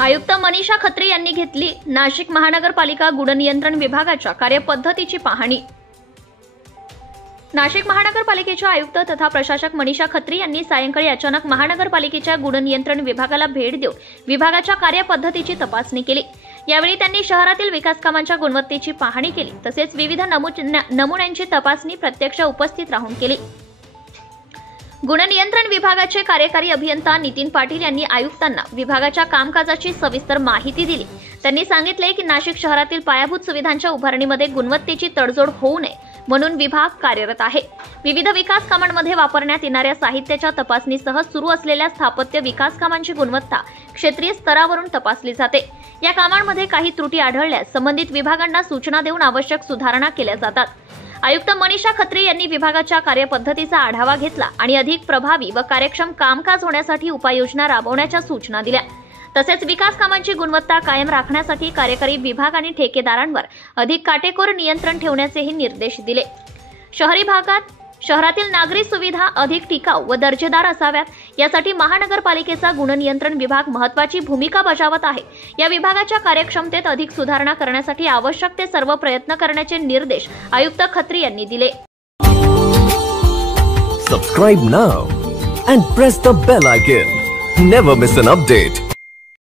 आयुक्त मनीषा खत्री यांनी घेतली नाशिक महानगरपालिका गुणनियंत्रण विभागाच्या कार्यपद्धतीची पाहणी। नाशिक महानगरपालिकेच्या आयुक्त तथा प्रशासक मनीषा खत्री यांनी सायंकाळी अचानक महानगरपालिकेच्या गुणनियंत्रण विभागाला भेट देऊन विभागाच्या कार्यपद्धतीची तपासणी केली। यावेळी त्यांनी शहरातील विकास कामांच्या गुणवत्तेची पाहणी केली, तसेच विविध नमुन्यांची तपासणी प्रत्यक्ष उपस्थित राहून केली। गुणनियंत्रण विभागाचे कार्यकारी अभियंता नितीन पाटील यांनी आयुक्तांना विभागाच्या कामकाजाची सविस्तर माहिती दिली। त्यांनी सांगितले की नाशिक शहरातील पायाभूत सुविधांच्या उभारणीमध्ये गुणवत्तेची तडजोड होऊ नये म्हणून विभाग कार्यरत आहे। विविध विकास कामांमध्ये वापरण्यात येणाऱ्या साहित्याच्या तपासणीसह सुरू असलेल्या स्थापत्य विकास कामांची गुणवत्ता क्षेत्रीय स्तरावरून तपासली जाते। या कामांमध्ये काही त्रुटी आढळल्यास संबंधित विभागांना सूचना देऊन आवश्यक सुधारणा केल्या जातात। आयुक्त मनीषा खत्री यांनी विभागाच्या कार्यपद्धतीचा आढावा घेतला आणि अधिक प्रभावी व कार्यक्षम कामकाज होण्यासाठी उपाययोजना राबवण्याच्या सूचना दिल्या। तसेच विकास कामांची गुणवत्ता कायम राखण्यासाठी कार्यकारी विभाग आणि ठेकेदारांवर अधिक काटेकोर नियंत्रण ठेवण्याचेही निर्देश दिले। शहरी भागात शहरातील नागरी सुविधा अधिक टिकाऊ व दर्जेदार असाव्यात, यासाठी महानगरपालिकेचा गुणनियंत्रण विभाग महत्त्वाची भूमिका बजावत आहे। या विभागाच्या कार्यक्षमतेत अधिक सुधारणा करण्यासाठी आवश्यक ते सर्व प्रयत्न करण्याचे निर्देश आयुक्त खत्री यांनी दिले। Subscribe now and press the bell icon. Never miss an update.